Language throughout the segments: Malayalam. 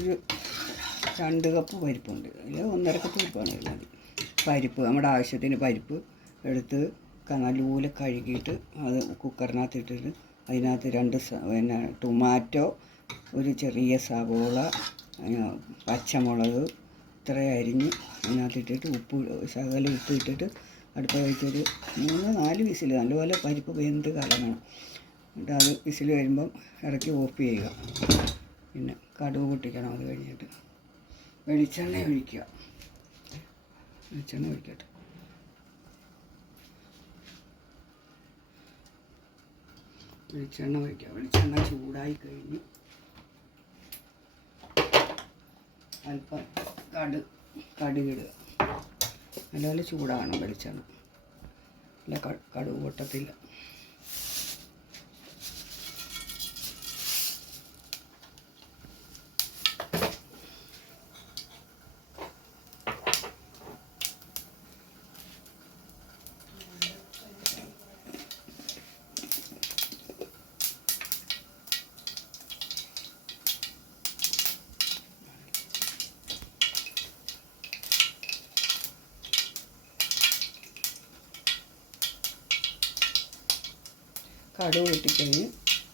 ഒരു 2 കപ്പ് പരിപ്പുണ്ട്. അതിൽ 1.5 കപ്പ് പരിപ്പാണ് മതി. പരിപ്പ് നമ്മുടെ ആവശ്യത്തിന് പരിപ്പ് എടുത്ത് നല്ലപോലെ കഴുകിയിട്ട് അത് കുക്കറിനകത്ത് ഇട്ടിട്ട് അതിനകത്ത് 2 ടൊമാറ്റോ, ഒരു ചെറിയ സവോള, പച്ചമുളക് ഇത്ര അരിഞ്ഞ് അതിനകത്തിട്ടിട്ട് ശകലം ഉപ്പ് ഇട്ടിട്ട് അടുപ്പ് വെച്ചൊരു 3-4 വിസിൽ നല്ലപോലെ പരിപ്പ് വെന്ത് കലങ്ങണം. എന്നിട്ട് അത് വിസിൽ വരുമ്പം ഇറക്കി ഓഫ് ചെയ്യുക. പിന്നെ കടുക് പൊട്ടിക്കണം. അത് കഴിഞ്ഞിട്ട് വെളിച്ചെണ്ണ ഒഴിക്കുക. വെളിച്ചെണ്ണ ഒഴിക്കട്ടെ. വെളിച്ചെണ്ണ ഒഴിക്കുക. വെളിച്ചെണ്ണ ചൂടായി കഴിഞ്ഞ് അല്പം കടുകിടുക. നല്ലപോലെ ചൂടാകണം വെളിച്ചെണ്ണ. അല്ല കടുക് പൊട്ടത്തില്ല.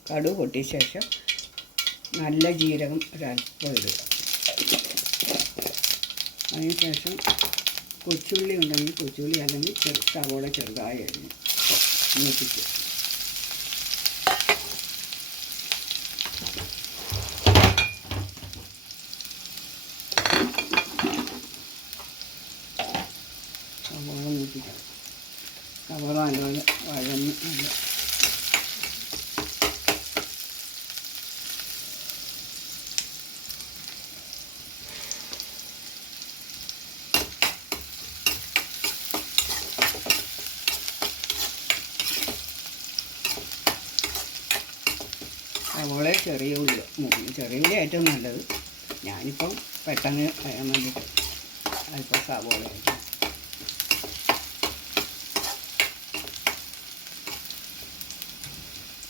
കടുക് പൊട്ടിയ ശേഷം നല്ല ജീരകം ഒരല്പം ഇടുക. അതിനുശേഷം കൊച്ചുള്ളി ഉണ്ടെങ്കിൽ കൊച്ചുള്ളി, അല്ലെങ്കിൽ സവോള ചെറുതായി അരിഞ്ഞ് മൂപ്പിക്കുക. സവോള മൂപ്പിക്കണം. സവോള നല്ലപോലെ വഴന്ന് സവോള ചെറിയ ഉള്ളി ഏറ്റവും നല്ലത്. ഞാനിപ്പം പെട്ടെന്ന് കഴിയാൻ വേണ്ടിയിട്ട് അല്പം സവോള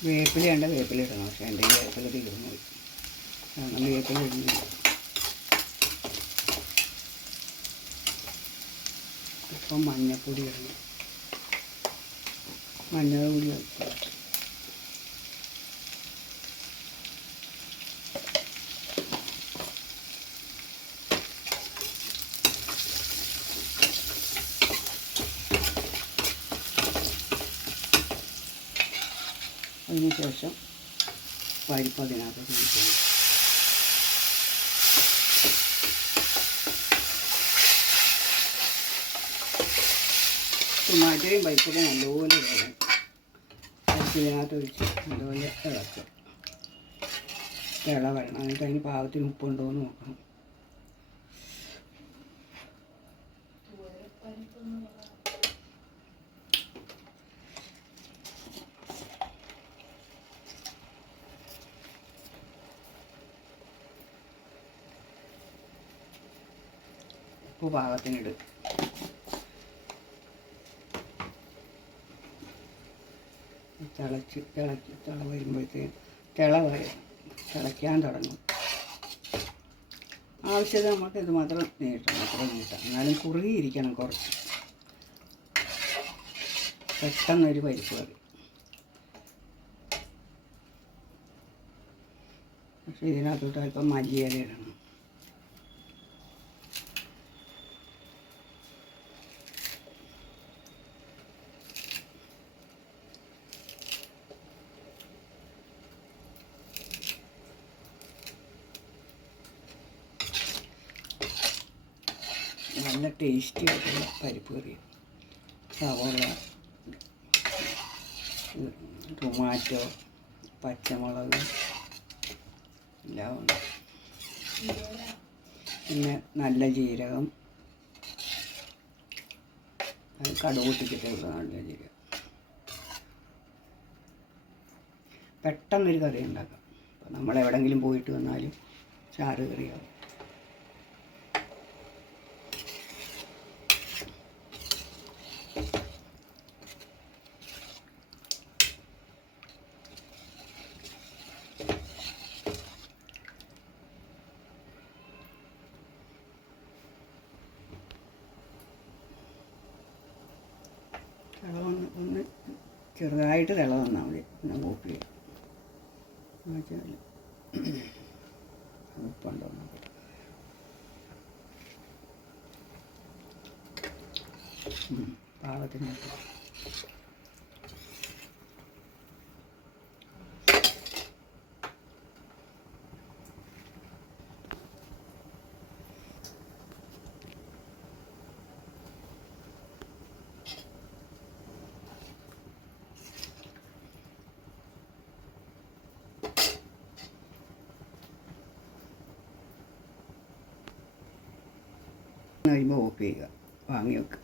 വേപ്പില ഇടണം. പക്ഷേ എൻ്റെ വേപ്പില തീർന്നു പോയി. കാരണം വേപ്പില ഇടുന്നില്ല. ഇപ്പം മഞ്ഞൾപ്പൊടി ഇടണം. മഞ്ഞൾ പൊടി അതിനുശേഷം പരിപ്പ് അതിനകത്ത് തിരിക്കണം. ടൊമാറ്റോയും പരിപ്പൊക്കെ നല്ലപോലെ വേണം. പരിപ്പ് ഇതിനകത്ത് ഒഴിച്ച് നല്ലപോലെ ഇളക്കുക. വരണം. എന്നിട്ട് അതിന് പാകത്തിന് ഉപ്പുണ്ടോ എന്ന് നോക്കണം. ഉപ്പ് പാകത്തിനിടുക. തിള വരുമ്പോഴത്തേക്ക് തിളയ്ക്കാൻ തുടങ്ങും. ആവശ്യത്തിന് നമുക്ക് ഇത് മാത്രം നീട്ടാം. എന്നാലും കുറുകിയിരിക്കണം കുറച്ച്. പെട്ടെന്നൊരു പരിപ്പ് കറി. പക്ഷേ ഇതിനകത്തോട്ട് അല്പം മല്ലിയില ഇടണം. നല്ല ടേസ്റ്റി ആയിട്ടുള്ള പരിപ്പ് കറി. സവോള, ടൊമാറ്റോ, പച്ചമുളക് എല്ലാം ഉണ്ട്. പിന്നെ നല്ല ജീരകം, അത് കടുക് പൊട്ടിച്ചിട്ടുള്ള നല്ല ജീരകം. പെട്ടെന്നൊരു കറി ഉണ്ടാക്കാം. അപ്പോൾ നമ്മളെവിടെയെങ്കിലും പോയിട്ട് വന്നാലും ചാറ് കറിയാവും. ചെറുതായിട്ട് തിള വന്നാൽ മതി, എന്നാൽ ഓഫ് ചെയ്യാം. ഉപ്പുണ്ടോ നോക്കട്ടെ. പാകത്തിന് കഴിയുമ്പോൾ ഓഫ് ചെയ്യുക, വാങ്ങി വെക്കുക.